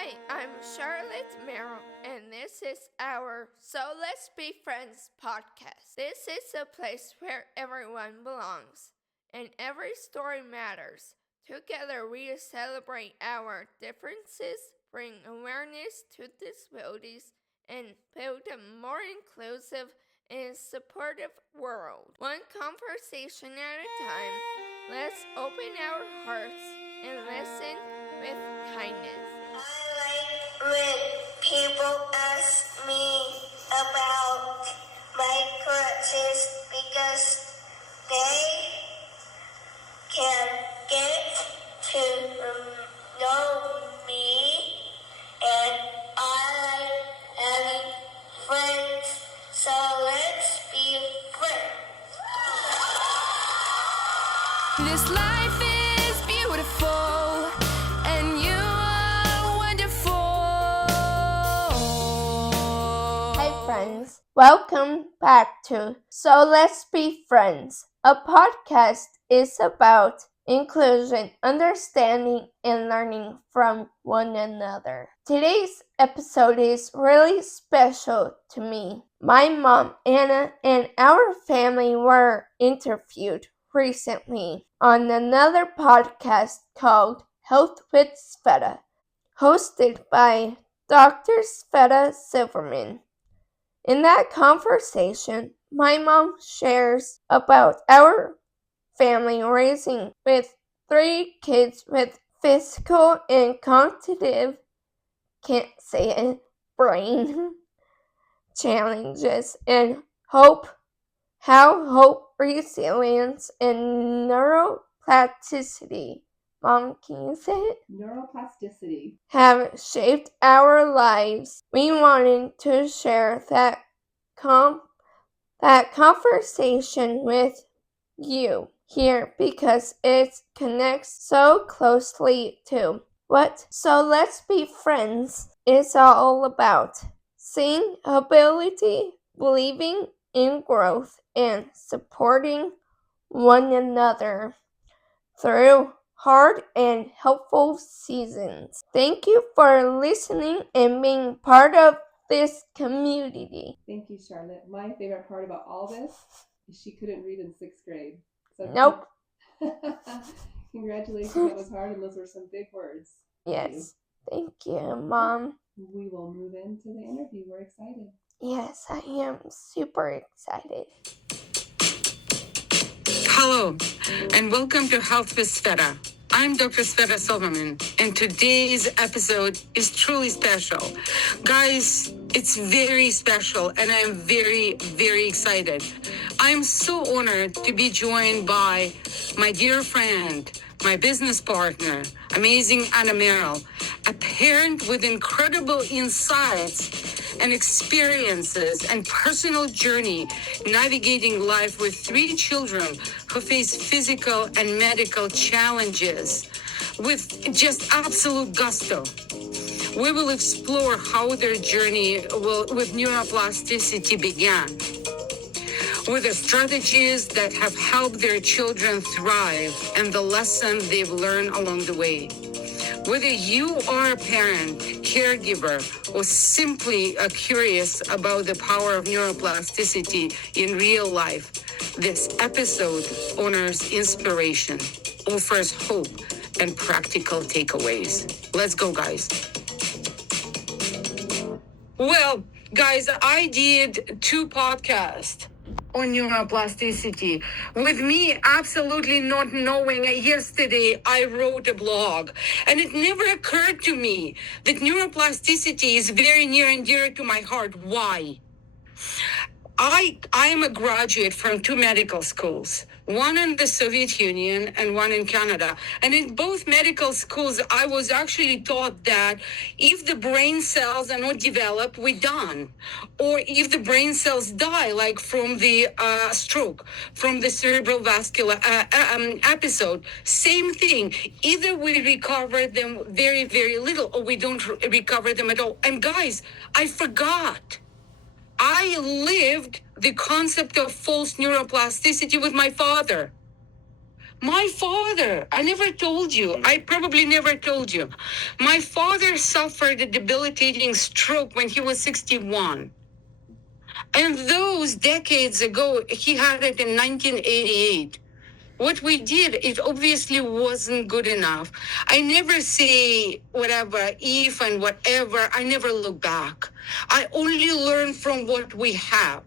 Hi, I'm Charlotte Merrill, and this is our So Let's Be Friends podcast. This is a place where everyone belongs, and every story matters. Together, we celebrate our differences, bring awareness to disabilities, and build a more inclusive and supportive world. One conversation at a time, let's open our hearts and listen with kindness. I like when people ask me about my crutches because they can get to know me, and I like having friends, so let's be friends. This life is beautiful, and you are wonderful. Hi, friends. Welcome back to So Let's Be Friends. A podcast is about inclusion, understanding, and learning from one another. Today's episode is really special to me. My mom, Anna, and our family were interviewed recently on another podcast called Health with Sveta, hosted by Dr. Sveta Silverman. In that conversation, my mom shares about our family raising with 3 kids with physical and cognitive, can't say it, brain challenges, and how hope, resilience, and neuroplasticity, Mom, can you say it? Neuroplasticity Have shaped our lives. We wanted to share that conversation with you here because it connects so closely to what So Let's Be Friends is all about. Seeing ability, believing in growth, and supporting one another through hard and helpful seasons. Thank you for listening and being part of this community. Thank you, Charlotte. My favorite part about all this is she couldn't read in 6th grade. So Nope. Congratulations, that was hard, and those were some big words. Yes. Thank you, Mom. We will move into the interview. We're excited. Yes, I am super excited. Hello, and welcome to Health with Sveta. I'm Dr. Sveta Silverman, and today's episode is truly special. Guys, it's very special, and I'm very, very excited. I'm so honored to be joined by my dear friend, my business partner, amazing Anna Merrill, a parent with incredible insights and experiences and personal journey navigating life with 3 children who face physical and medical challenges with just absolute gusto. We will explore how their journey with neuroplasticity began, with the strategies that have helped their children thrive and the lessons they've learned along the way. Whether you are a parent, caregiver, or simply curious about the power of neuroplasticity in real life, this episode honors inspiration, offers hope, and practical takeaways. Let's go, guys. Well, guys, I did 2 podcasts on neuroplasticity. With me absolutely not knowing, yesterday I wrote a blog, and it never occurred to me that neuroplasticity is very near and dear to my heart. Why? I am a graduate from 2 medical schools, one in the Soviet Union and one in Canada. And in both medical schools, I was actually taught that if the brain cells are not developed, we're done. Or if the brain cells die, like from the stroke, from the cerebral vascular episode, same thing. Either we recover them very, very little, or we don't recover them at all. And guys, I forgot. I lived the concept of false neuroplasticity with my father. My father, I never told you. I probably never told you. My father suffered a debilitating stroke when he was 61. And those decades ago, he had it in 1988. What we did, it obviously wasn't good enough. I never say whatever, if and whatever. I never look back. I only learn from what we have.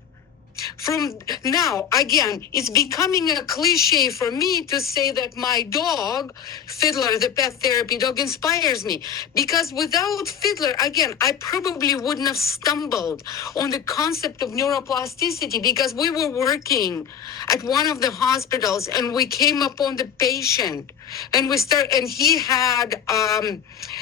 From now, again, it's becoming a cliche for me to say that my dog, Fiddler, the pet therapy dog, inspires me. Because without Fiddler, again, I probably wouldn't have stumbled on the concept of neuroplasticity, because we were working at one of the hospitals and we came upon the patient and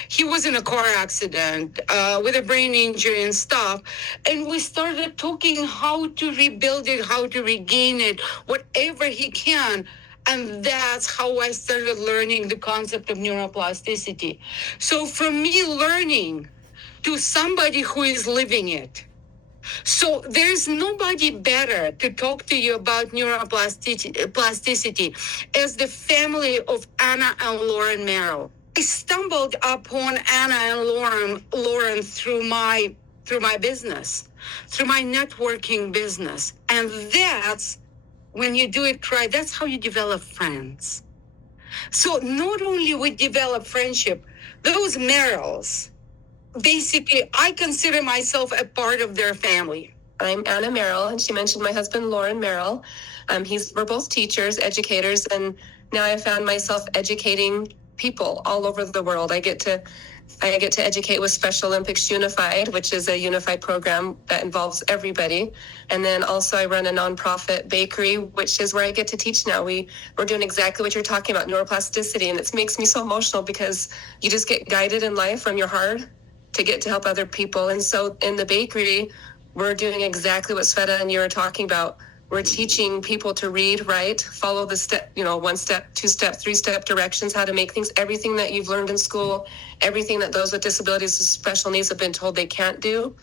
he was in a car accident with a brain injury and stuff. And we started talking how to rebuild it, how to regain it, whatever he can. And that's how I started learning the concept of neuroplasticity. So from me learning to somebody who is living it. So there's nobody better to talk to you about neuroplasticity as the family of Anna and Lauren Merrill. I stumbled upon Anna and Lauren through my business, through my networking business. And that's when you do it right, that's how you develop friends. So not only we develop friendship, those Merrills, basically, I consider myself a part of their family. I'm Anna Merrill, and she mentioned my husband, Lauren Merrill. We're both teachers, educators, and now I found myself educating people all over the world. I get to educate with Special Olympics Unified, which is a unified program that involves everybody. And then also I run a nonprofit bakery, which is where I get to teach now. We're doing exactly what you're talking about, neuroplasticity, and it makes me so emotional because you just get guided in life from your heart to get to help other people. And so in the bakery, we're doing exactly what Sveta and you were talking about. We're teaching people to read, write, follow the step, 1 step, 2 step, 3 step directions, how to make things, everything that you've learned in school, everything that those with disabilities and special needs have been told they can't do.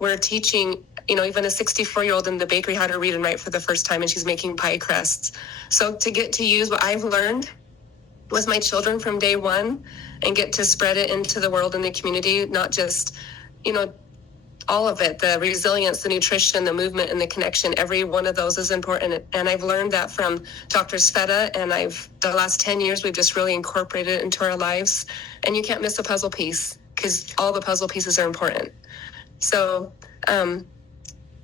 We're teaching, even a 64-year-old in the bakery how to read and write for the first time, and she's making pie crusts. So to get to use what I've learned with my children from day one and get to spread it into the world and the community, not just, all of it, the resilience, the nutrition, the movement, and the connection, every one of those is important. And I've learned that from Dr. Sveta, and the last 10 years, we've just really incorporated it into our lives. And you can't miss a puzzle piece because all the puzzle pieces are important. So I'm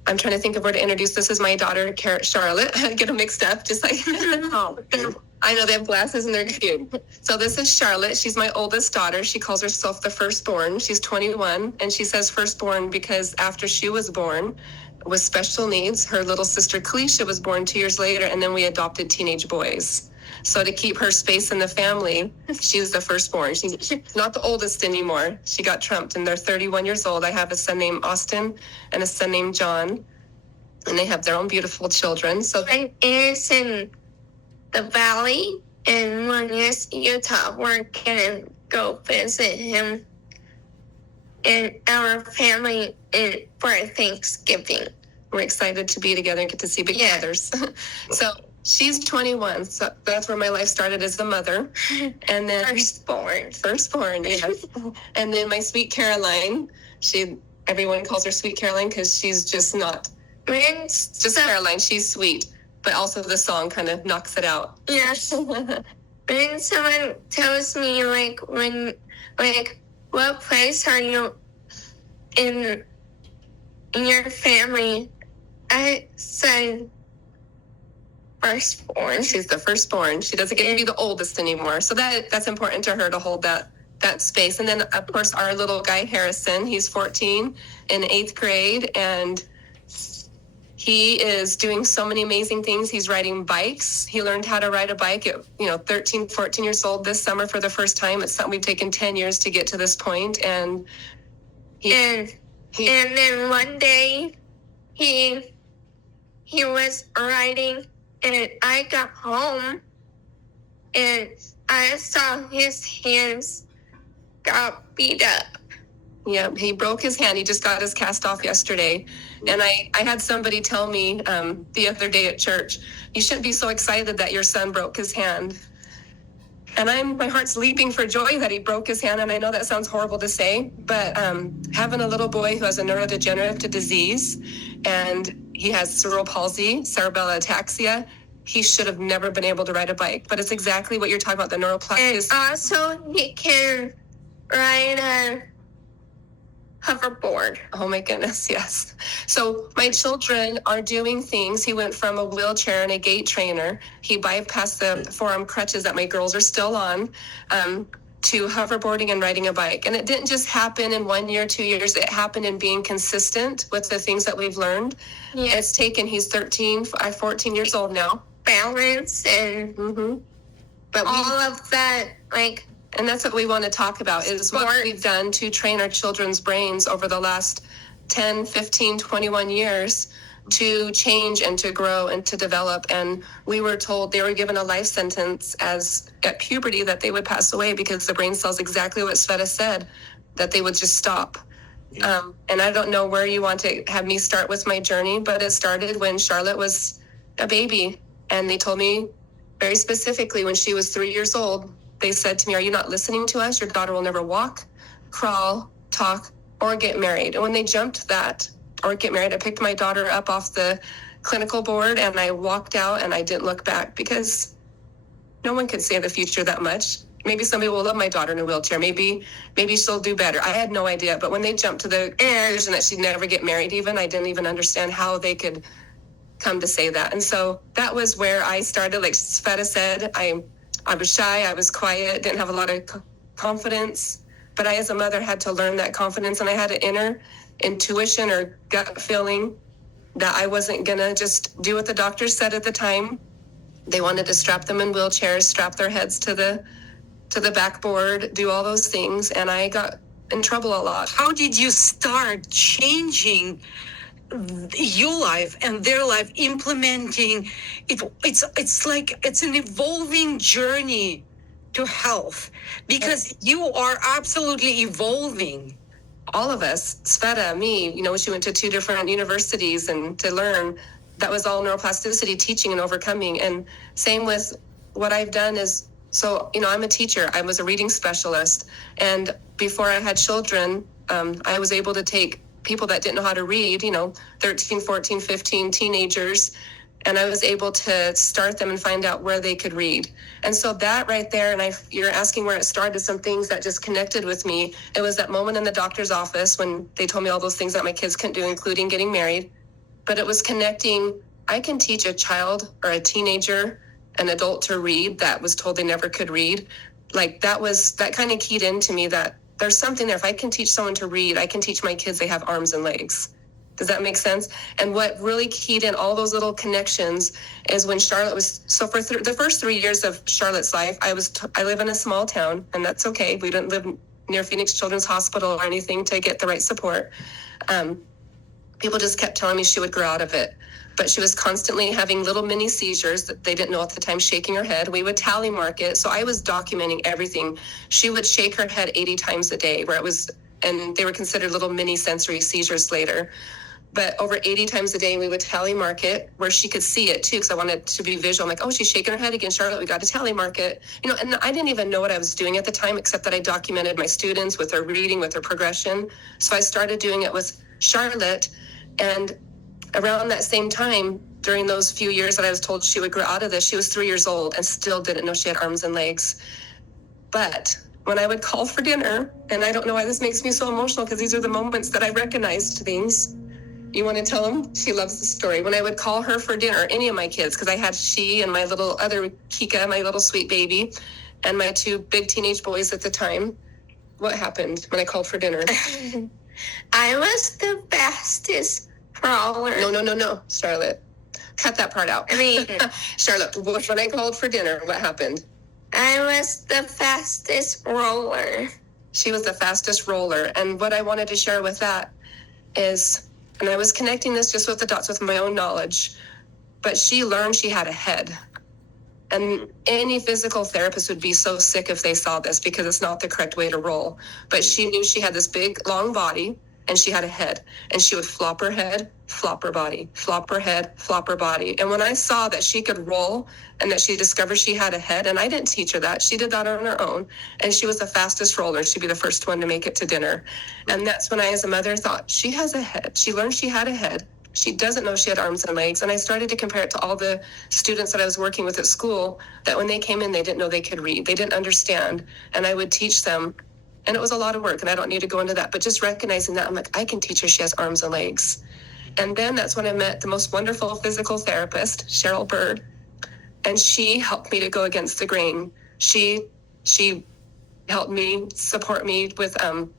trying to think of where to introduce. This is my daughter, Charlotte. I get them mixed up, just like, I know they have glasses and they're cute. So this is Charlotte. She's my oldest daughter. She calls herself the firstborn. She's 21, and she says firstborn because after she was born with special needs, her little sister Kalisha was born 2 years later, and then we adopted teenage boys. So to keep her space in the family, she was the firstborn. She's not the oldest anymore. She got trumped, and they're 31 years old. I have a son named Austin and a son named John, and they have their own beautiful children. So It is in the valley in Munoz, Utah. We're gonna go visit him and our family for Thanksgiving. We're excited to be together and get to see big brothers. So she's 21, so that's where my life started as a mother. And then firstborn, yes. And then my sweet Caroline, everyone calls her Sweet Caroline because she's just not Caroline. She's sweet, but also the song kind of knocks it out. Yes. When someone tells me what place are you in your family, I say firstborn. She's the firstborn. She doesn't get to be the oldest anymore. So that's important to her to hold that space. And then, of course, our little guy, Harrison, he's 14 in 8th grade, and he is doing so many amazing things. He's riding bikes. He learned how to ride a bike at 13, 14 years old this summer for the first time. It's something we've taken 10 years to get to this point. And and then one day he was riding, and I got home and I saw his hands got beat up. Yeah, he broke his hand. He just got his cast off yesterday. And I had somebody tell me the other day at church, you shouldn't be so excited that your son broke his hand. And my heart's leaping for joy that he broke his hand. And I know that sounds horrible to say, but having a little boy who has a neurodegenerative disease and he has cerebral palsy, cerebellar ataxia, he should have never been able to ride a bike. But it's exactly what you're talking about, the neuroplasticity. And also, he can ride a hoverboard. Oh my goodness, yes. So my children are doing things. He went from a wheelchair and a gait trainer. He bypassed the forearm crutches that my girls are still on, to hoverboarding and riding a bike. And it didn't just happen in 1 year, 2 years. It happened in being consistent with the things that we've learned. Yeah. It's taken, he's 14 years old now. Balance and But all of that, like, and that's what we want to talk about, is what we've done to train our children's brains over the last 10, 15, 21 years to change and to grow and to develop. And we were told, they were given a life sentence at puberty that they would pass away because the brain cells, exactly what Sveta said, that they would just stop. And I don't know where you want to have me start with my journey, but it started when Charlotte was a baby. And they told me very specifically when she was 3 years old, they said to me, are you not listening to us? Your daughter will never walk, crawl, talk, or get married. And when they jumped that, or get married, I picked my daughter up off the clinical board and I walked out and I didn't look back because no one could say the future that much. Maybe somebody will love my daughter in a wheelchair. Maybe she'll do better. I had no idea. But when they jumped to the conclusion that she'd never get married even, I didn't even understand how they could come to say that. And so that was where I started. Like Sveta said, I was shy, I was quiet, didn't have a lot of confidence, but I, as a mother, had to learn that confidence, and I had an inner intuition or gut feeling that I wasn't gonna just do what the doctors said at the time. They wanted to strap them in wheelchairs, strap their heads to the backboard, do all those things, and I got in trouble a lot. How did you start changing your life and their life, implementing it? It's like it's an evolving journey to health, because you are absolutely evolving. All of us, Sveta, me, she went to 2 different universities and to learn. That was all neuroplasticity, teaching and overcoming. And same with what I've done is, so, I'm a teacher. I was a reading specialist. And before I had children, I was able to take people that didn't know how to read, 13, 14, 15 teenagers, and I was able to start them and find out where they could read. And so that right there, and you're asking where it started, some things that just connected with me. It was that moment in the doctor's office when they told me all those things that my kids couldn't do, including getting married. But it was connecting, I can teach a child or a teenager, an adult to read that was told they never could read. Like that kind of keyed into me that there's something there. If I can teach someone to read, I can teach my kids they have arms and legs. Does that make sense? And what really keyed in all those little connections is when Charlotte was, so for the first 3 years of Charlotte's life, I live in a small town, and that's okay. We didn't live near Phoenix Children's Hospital or anything to get the right support. People just kept telling me she would grow out of it. But she was constantly having little mini seizures that they didn't know at the time, shaking her head. We would tally mark it. So I was documenting everything. She would shake her head 80 times a day, and they were considered little mini sensory seizures later. But over 80 times a day, we would tally mark it where she could see it too, because I wanted to be visual. I'm like, oh, she's shaking her head again, Charlotte, we got to tally mark it. And I didn't even know what I was doing at the time, except that I documented my students with their reading, with their progression. So I started doing it with Charlotte. And around that same time, during those few years that I was told she would grow out of this, she was 3 years old and still didn't know she had arms and legs. But when I would call for dinner, and I don't know why this makes me so emotional, because these are the moments that I recognized things. You want to tell them? She loves the story. When I would call her for dinner, any of my kids, because I had she and my little other Kika, my little sweet baby, and my 2 big teenage boys at the time. What happened when I called for dinner? I was the fastest crawler. No, Charlotte. Cut that part out. Charlotte, when I called for dinner, what happened? I was the fastest roller. She was the fastest roller. And what I wanted to share with that is, and I was connecting this just with the dots with my own knowledge, but she learned she had a head. And any physical therapist would be so sick if they saw this because it's not the correct way to roll. But she knew she had this big, long body and she had a head. And she would flop her head, flop her body, flop her head, flop her body. And when I saw that she could roll and that she discovered she had a head, and I didn't teach her that, she did that on her own. And she was the fastest roller. She'd be the first one to make it to dinner. And that's when I, as a mother, thought, she has a head. She learned she had a head. She doesn't know she had arms and legs. And I started to compare it to all the students that I was working with at school, that when they came in, they didn't know they could read. They didn't understand. And I would teach them. And it was a lot of work, and I don't need to go into that. But just recognizing that, I'm like, I can teach her she has arms and legs. And then that's when I met the most wonderful physical therapist, Cheryl Bird. And she helped me to go against the grain. She helped me, support me with, and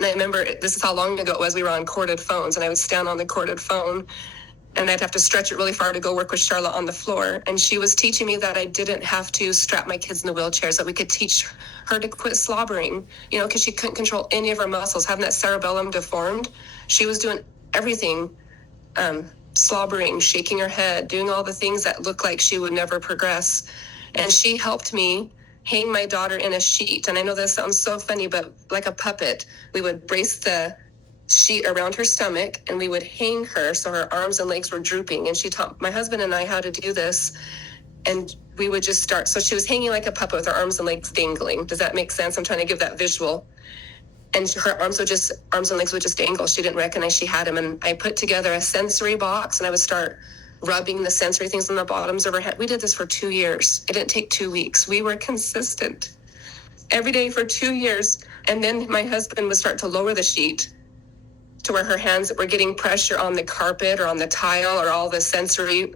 I remember, this is how long ago it was, we were on corded phones, and I would stand on the corded phone, and I'd have to stretch it really far to go work with Charlotte on the floor. And she was teaching me that I didn't have to strap my kids in the wheelchairs, that we could teach her to quit slobbering, because she couldn't control any of her muscles, having that cerebellum deformed. She was doing everything, slobbering, shaking her head, doing all the things that looked like she would never progress. And she helped me hang my daughter in a sheet. And I know this sounds so funny, but like a puppet, we would brace the sheet around her stomach and we would hang her so her arms and legs were drooping. And she taught my husband and I how to do this. And we would just start. So she was hanging like a puppet with her arms and legs dangling. Does that make sense? I'm trying to give that visual. And her arms and legs would just dangle. She didn't recognize she had them. And I put together a sensory box and I would start rubbing the sensory things on the bottoms of her head. We did this for 2 years. It didn't take 2 weeks. We were consistent every day for 2 years. And then my husband would start to lower the sheet to where her hands were getting pressure on the carpet or on the tile or all the sensory,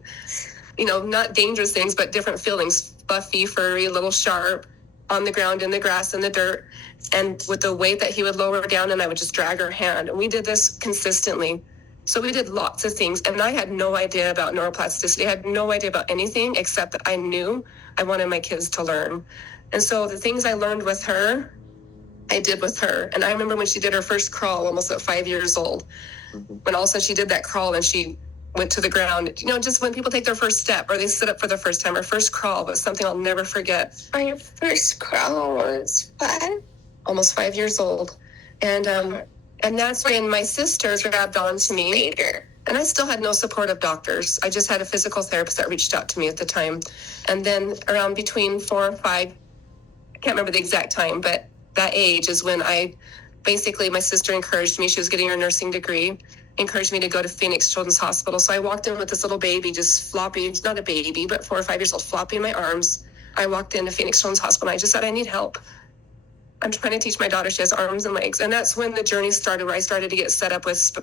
not dangerous things, but different feelings, fluffy, furry, a little sharp, on the ground, in the grass, in the dirt. And with the weight that he would lower her down, and I would just drag her hand. And we did this consistently. So we did lots of things. And I had no idea about neuroplasticity. I had no idea about anything except that I knew I wanted my kids to learn. And so the things I learned with her, I did with her. And I remember when she did her first crawl, almost at 5 years old, when all of a sudden she did that crawl and she went to the ground. Just when people take their first step or they sit up for the first time, her first crawl was something I'll never forget. My first crawl was 5. Almost 5 years old. And that's when my sisters grabbed on to me. Later. And I still had no supportive doctors. I just had a physical therapist that reached out to me at the time. And then around between 4 and 5, I can't remember the exact time, but that age is when my sister encouraged me. She was getting her nursing degree, encouraged me to go to Phoenix Children's Hospital. So I walked in with this little baby, just floppy, not a baby, but 4 or 5 years old, floppy in my arms. I walked into Phoenix Children's Hospital and I just said, I need help. I'm trying to teach my daughter she has arms and legs. And that's when the journey started, where I started to get set up with,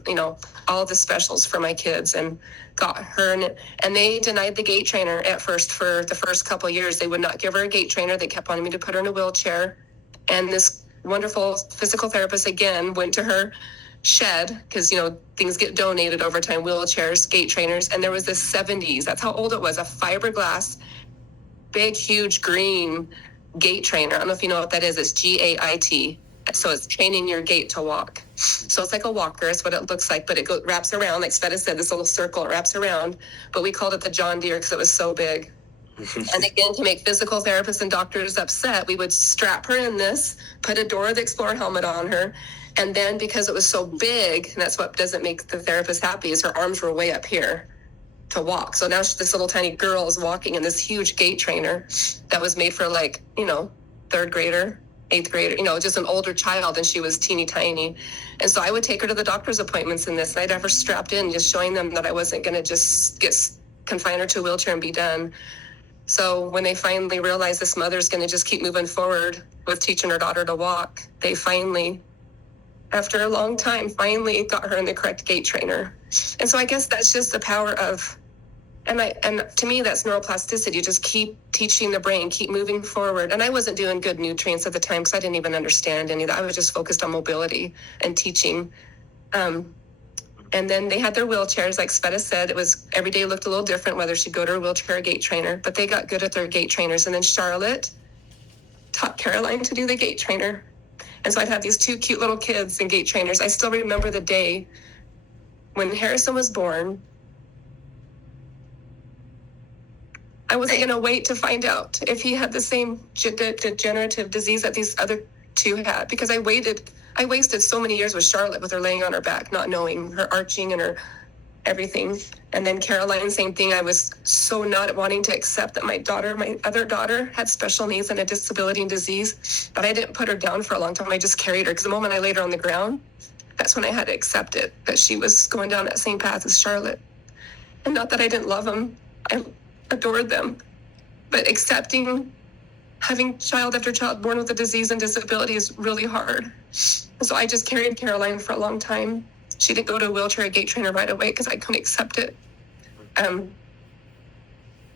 all the specials for my kids and got her. And they denied the gait trainer at first for the first couple of years. They would not give her a gait trainer. They kept wanting me to put her in a wheelchair. And this wonderful physical therapist, again, went to her shed because, things get donated over time, wheelchairs, gait trainers. And there was this 70s. That's how old it was, a fiberglass, big, huge green gait trainer. I don't know if you know what that is. It's GAIT. So it's training your gait to walk. So it's like a walker is what it looks like, but it wraps around. Like Sveta said, this little circle, it wraps around. But we called it the John Deere because it was so big. And again, to make physical therapists and doctors upset, we would strap her in this, put a Dora the Explorer helmet on her. And then because it was so big, and that's what doesn't make the therapist happy, is her arms were way up here to walk. So now this little tiny girl is walking in this huge gait trainer that was made for 3rd grader, 8th grader, just an older child, and she was teeny tiny. And so I would take her to the doctor's appointments in this, and I'd have her strapped in, just showing them that I wasn't going to just confine her to a wheelchair and be done. So when they finally realized this mother's going to just keep moving forward with teaching her daughter to walk, they finally, after a long time, finally got her in the correct gait trainer. And so I guess that's just the power of, and to me, that's neuroplasticity. Just keep teaching the brain, keep moving forward. And I wasn't doing good nutrients at the time because I didn't even understand any of that. I was just focused on mobility and teaching. And then they had their wheelchairs. Like Sveta said, it was every day looked a little different, whether she'd go to her wheelchair or gait trainer, but they got good at their gait trainers. And then Charlotte taught Caroline to do the gait trainer. And so I'd have these 2 cute little kids in gait trainers. I still remember the day when Harrison was born. I wasn't going to wait to find out if he had the same degenerative disease that these other two had, because I wasted so many years with Charlotte, with her laying on her back, not knowing, her arching and her everything. And then Caroline, same thing. I was so not wanting to accept that my other daughter, had special needs and a disability and disease, but I didn't put her down for a long time. I just carried her, because the moment I laid her on the ground, that's when I had to accept it, that she was going down that same path as Charlotte. And not that I didn't love them. I adored them. But accepting having child after child born with a disease and disability is really hard. So I just carried Caroline for a long time. She didn't go to a wheelchair, a gait trainer right away, because I couldn't accept it.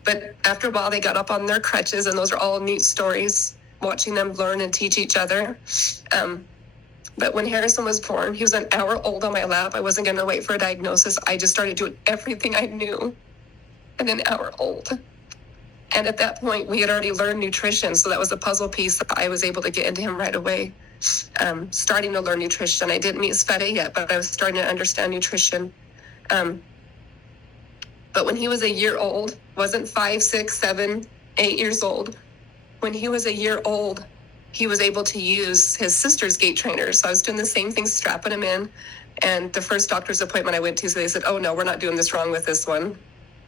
But after a while, they got up on their crutches, and those are all neat stories, watching them learn and teach each other. But when Harrison was born, he was an hour old on my lap. I wasn't going to wait for a diagnosis. I just started doing everything I knew at an hour old. And at that point, we had already learned nutrition. So that was a puzzle piece that I was able to get into him right away. Starting to learn nutrition. I didn't meet Sveta yet, but I was starting to understand nutrition. But when he was a year old, wasn't 5, 6, 7, 8 years old. When he was a year old, he was able to use his sister's gait trainer. So I was doing the same thing, strapping him in. And the first doctor's appointment I went to, so they said, "Oh no, we're not doing this wrong with this one.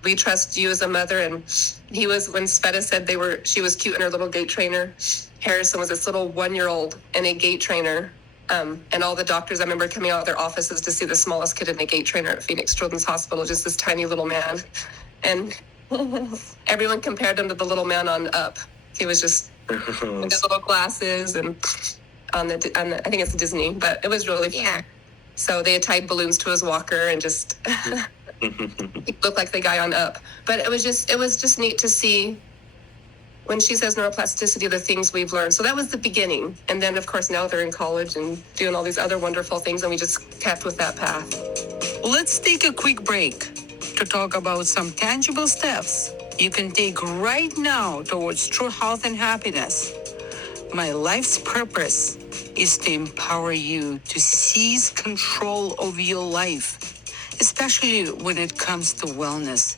We trust you as a mother." And he was, when Sveta said she was cute in her little gait trainer, Harrison was this little 1-year-old in a gait trainer. And all the doctors, I remember coming out of their offices to see the smallest kid in a gait trainer at Phoenix Children's Hospital, just this tiny little man. And everyone compared him to the little man on Up. He was just with his little glasses and on the I think it's Disney, but it was really fun. So they had tied balloons to his walker and just he looked like the guy on Up. But it was just neat to see, when she says neuroplasticity, the things we've learned. So that was the beginning. And then, of course, now they're in college and doing all these other wonderful things, and we just kept with that path. Let's take a quick break to talk about some tangible steps you can take right now towards true health and happiness. My life's purpose is to empower you to seize control of your life, especially when it comes to wellness.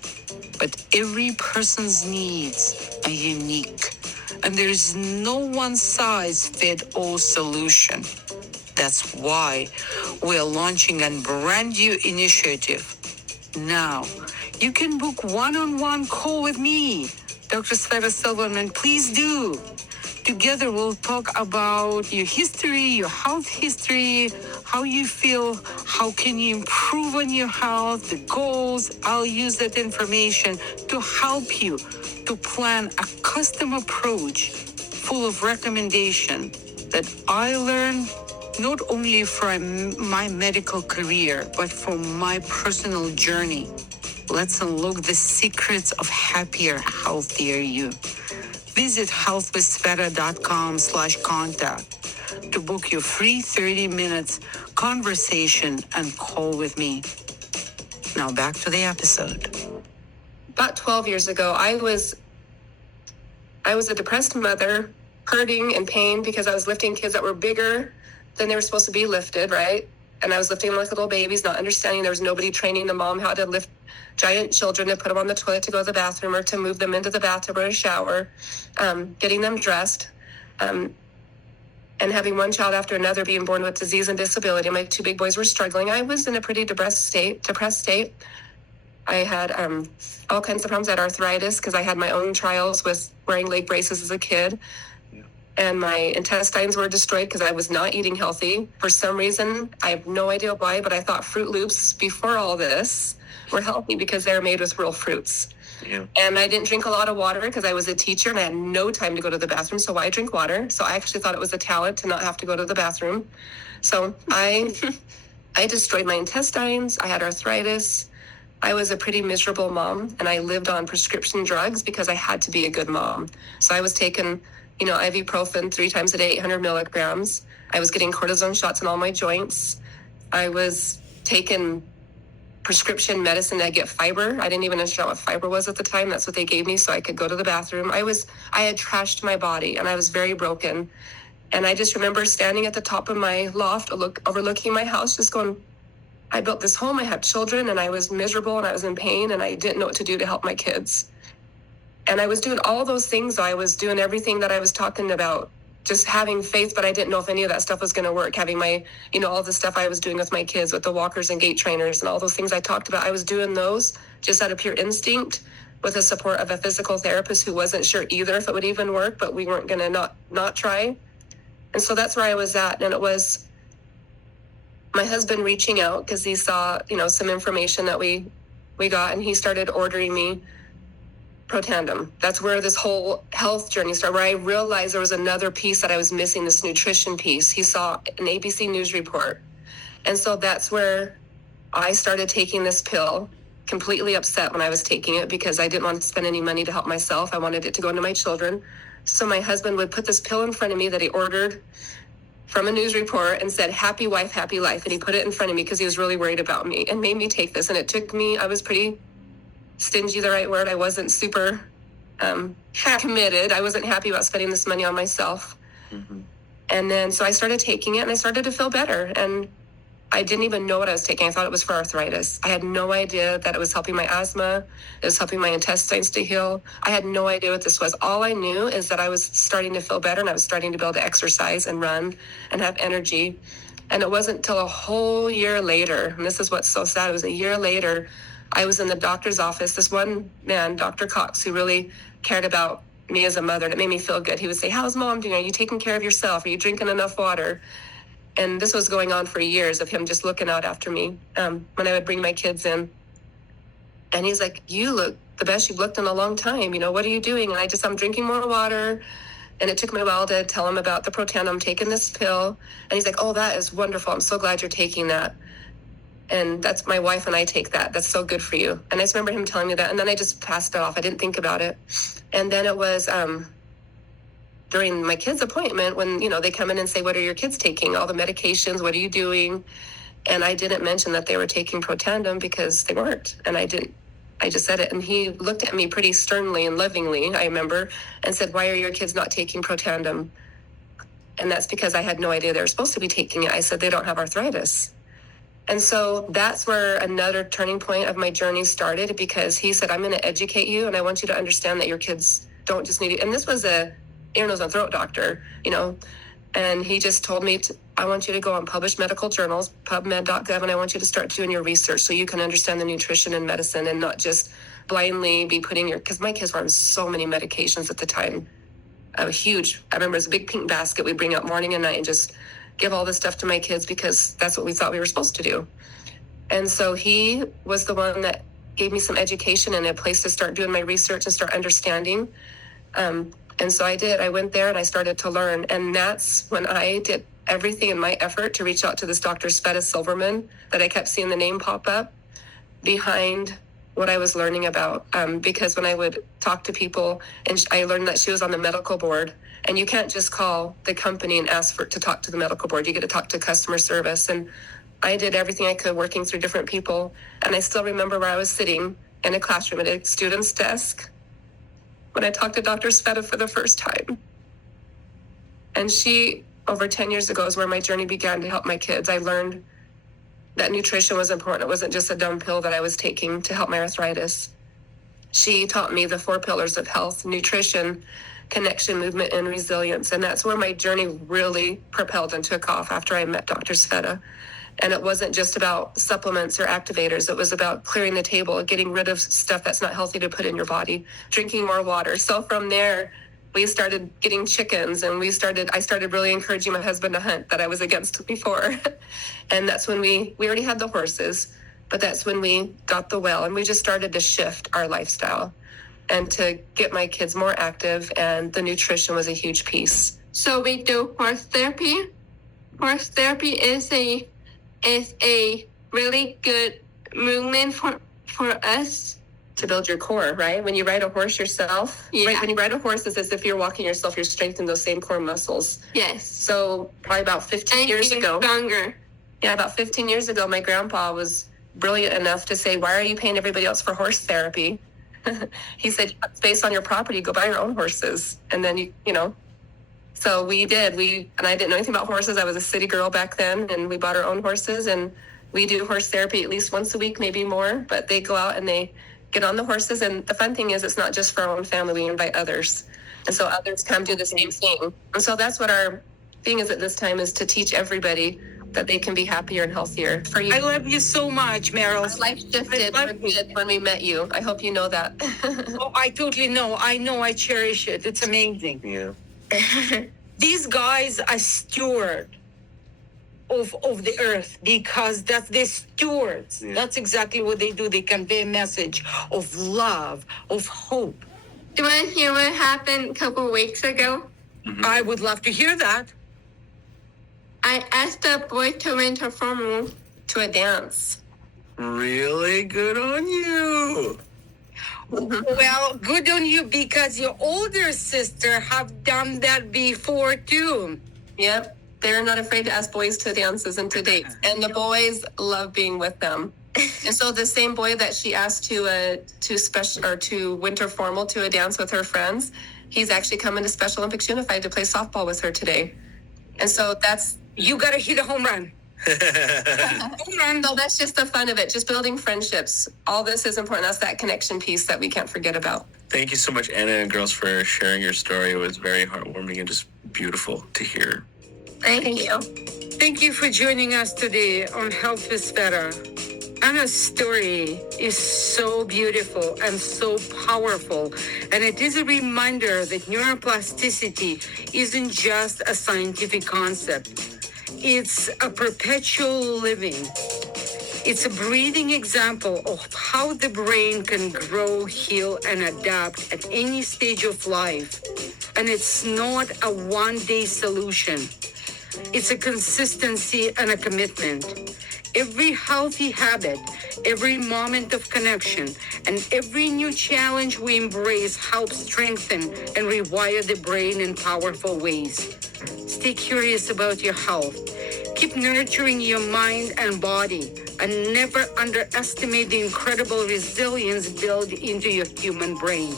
But every person's needs are unique, and there is no one-size-fits-all solution. That's why we're launching a brand new initiative. Now, you can book one-on-one call with me, Dr. Sveta Silverman. Please do. Together, we'll talk about your history, your health history, how you feel, how can you improve on your health, the goals. I'll use that information to help you to plan a custom approach full of recommendation that I learned not only from my medical career, but from my personal journey. Let's unlock the secrets of happier, healthier you. Visit healthwithsveta.com/contact to book your free 30 minutes conversation and call with me. Now back to the episode. About 12 years ago, I was a depressed mother, hurting and pain because I was lifting kids that were bigger than they were supposed to be lifted, right? And I was lifting them like little babies, not understanding there was nobody training the mom how to lift giant children, to put them on the toilet to go to the bathroom, or to move them into the bathtub or a shower, getting them dressed, and having one child after another being born with disease and disability. My 2 big boys were struggling. I was in a pretty depressed state. I had all kinds of problems. I had arthritis because I had my own trials with wearing leg braces as a kid. And my intestines were destroyed because I was not eating healthy. For some reason, I have no idea why, but I thought Fruit Loops before all this were healthy because they were made with real fruits. Yeah. And I didn't drink a lot of water because I was a teacher and I had no time to go to the bathroom. So why drink water? So I actually thought it was a talent to not have to go to the bathroom. So I destroyed my intestines. I had arthritis. I was a pretty miserable mom, and I lived on prescription drugs because I had to be a good mom. So I was taking ibuprofen 3 times a day, 800 milligrams. I was getting cortisone shots in all my joints. I was taking prescription medicine to get fiber. I didn't even understand what fiber was at the time. That's what they gave me so I could go to the bathroom. I had trashed my body, and I was very broken. And I just remember standing at the top of my loft, overlooking my house, just going, I built this home, I had children, and I was miserable, and I was in pain, and I didn't know what to do to help my kids. And I was doing all those things. I was doing everything that I was talking about, just having faith, but I didn't know if any of that stuff was going to work. Having my, all the stuff I was doing with my kids, with the walkers and gait trainers and all those things I talked about, I was doing those just out of pure instinct with the support of a physical therapist who wasn't sure either if it would even work, but we weren't going to not try. And so that's where I was at. And it was my husband reaching out because he saw, some information that we got, and he started ordering me Protandim. That's where this whole health journey started, where I realized there was another piece that I was missing, this nutrition piece. He saw an ABC News report. And so that's where I started taking this pill, completely upset when I was taking it because I didn't want to spend any money to help myself. I wanted it to go into my children. So my husband would put this pill in front of me that he ordered from a news report and said, "Happy wife, happy life." And he put it in front of me because he was really worried about me and made me take this. And it took me, I was pretty stingy, the right word. I wasn't super committed. I wasn't happy about spending this money on myself. Mm-hmm. And then, so I started taking it and I started to feel better. And I didn't even know what I was taking. I thought it was for arthritis. I had no idea that it was helping my asthma. It was helping my intestines to heal. I had no idea what this was. All I knew is that I was starting to feel better and I was starting to be able to exercise and run and have energy. And it wasn't until a whole year later, and this is what's so sad, it was a year later, I was in the doctor's office. This one man, Dr. Cox, who really cared about me as a mother, and it made me feel good. He would say, "How's mom doing? Are you taking care of yourself? Are you drinking enough water?" And this was going on for years of him just looking out after me when I would bring my kids in. And he's like, "You look the best you've looked in a long time. What are you doing?" And I'm drinking more water. And it took me a while to tell him about the Protandim. I'm taking this pill. And he's like, "Oh, that is wonderful. I'm so glad you're taking that. And that's my wife and I take that. That's so good for you." And I just remember him telling me that. And then I just passed it off. I didn't think about it. And then it was during my kids' appointment when, they come in and say, "What are your kids taking? All the medications, what are you doing?" And I didn't mention that they were taking Protandim because they weren't. And I just said it. And he looked at me pretty sternly and lovingly, I remember, and said, "Why are your kids not taking Protandim?" And that's because I had no idea they were supposed to be taking it. I said, "They don't have arthritis." And so that's where another turning point of my journey started, because he said, "I'm going to educate you, and I want you to understand that your kids don't just need it." And this was a ear, nose, and throat doctor, and he just told me, "I want you to go on published medical journals, PubMed.gov, and I want you to start doing your research so you can understand the nutrition and medicine and not just blindly be putting because my kids were on so many medications at the time. I remember it was a big pink basket we'd bring out morning and night and just give all this stuff to my kids because that's what we thought we were supposed to do." And so he was the one that gave me some education and a place to start doing my research and start understanding. And so I did. I went there and I started to learn. And that's when I did everything in my effort to reach out to this Dr. Sveta Silverman that I kept seeing the name pop up behind what I was learning about. Because when I would talk to people, and I learned that she was on the medical board, and you can't just call the company and ask to talk to the medical board. You get to talk to customer service. And I did everything I could working through different people. And I still remember where I was sitting in a classroom at a student's desk when I talked to Dr. Sveta for the first time. And she, over 10 years ago, is where my journey began to help my kids. I learned that nutrition was important. It wasn't just a dumb pill that I was taking to help my arthritis. She taught me the 4 pillars of health: nutrition, connection, movement, and resilience. And that's where my journey really propelled and took off after I met Dr. Sveta. And it wasn't just about supplements or activators. It was about clearing the table, getting rid of stuff that's not healthy to put in your body, drinking more water. So from there, we started getting chickens, and I started really encouraging my husband to hunt that I was against before. And that's when we already had the horses, but that's when we got the well, and we just started to shift our lifestyle and to get my kids more active, and the nutrition was a huge piece. So we do horse therapy. Horse therapy is a really good movement for us. To build your core, right? When you ride a horse yourself, yeah. Right? When you ride a horse, it's as if you're walking yourself, you're strengthening those same core muscles. Yes. So probably about 15 years ago. Stronger. Yeah, about 15 years ago, my grandpa was brilliant enough to say, "Why are you paying everybody else for horse therapy?" He said, "It's based on your property. Go buy your own horses." And then, so we did. And I didn't know anything about horses. I was a city girl back then, and we bought our own horses, and we do horse therapy at least once a week, maybe more. But they go out and they get on the horses. And the fun thing is, it's not just for our own family, we invite others. And so others come do the same thing. And so that's what our thing is at this time, is to teach everybody that they can be happier and healthier. For you, I love you so much, Merrill. our life shifted when we met you. I hope you know that. Oh, I totally know. I cherish it. It's amazing. Yeah. These guys are steward of the earth, because that's the stewards. Yeah. That's exactly what they do. They convey a message of love, of hope. Do you want to hear what happened a couple weeks ago? I would love to hear that. I asked a boy to enter formal To a dance. Really good on you. Well, good on you, because your older sister have done that before too. Yep. They're not afraid to ask boys to dances and to dates. And the boys love being with them. And so the same boy that she asked to winter formal to a dance with her friends, he's actually coming to Special Olympics Unified to play softball with her today. And so You gotta hit a home run. Home run. so that's just the fun of it, just building friendships. All this is important. That's that connection piece that we can't forget about. Thank you so much, Anna and girls, for sharing your story. It was very heartwarming and just beautiful to hear. Thank you. Thank you for joining us today on Health with Sveta. Anna's story is so beautiful and so powerful, and it is a reminder that neuroplasticity isn't just a scientific concept. It's a perpetual living. It's a breathing example of how the brain can grow, heal, and adapt at any stage of life. And it's not a one-day solution. It's a consistency and a commitment. Every healthy habit, every moment of connection, and every new challenge we embrace helps strengthen and rewire the brain in powerful ways. Stay curious about your health. Keep nurturing your mind and body, and never underestimate the incredible resilience built into your human brain.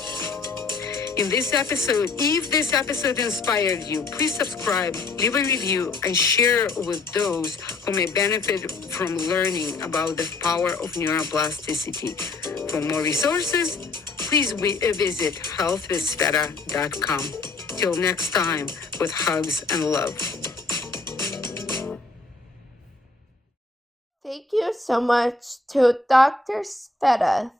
If this episode inspired you, please subscribe, leave a review, and share with those who may benefit from learning about the power of neuroplasticity. For more resources, please visit healthwithsveta.com. Till next time, with hugs and love. Thank you so much to Dr. Sveta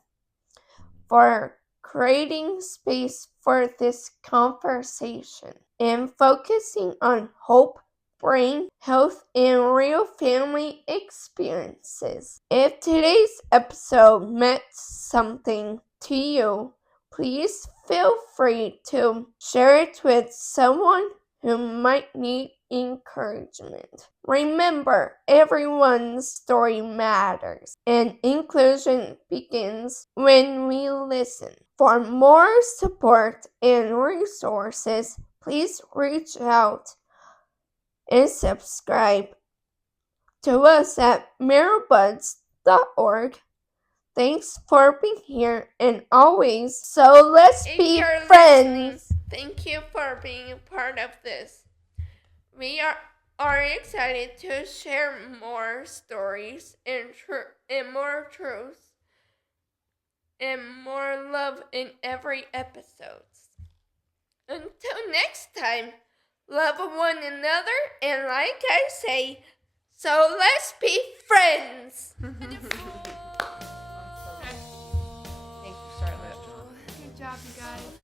for creating space for this conversation and focusing on hope, brain health, and real family experiences. If today's episode meant something to you, please feel free to share it with someone who might need encouragement. Remember, everyone's story matters, and inclusion begins when we listen. For more support and resources, please reach out and subscribe to us at merrillbuds.org. Thanks for being here, and always, so let's be friends. Thank you for being a part of this. We are excited to share more stories and more truths and more love in every episode. Until next time, love one another, and like I say, so let's be friends.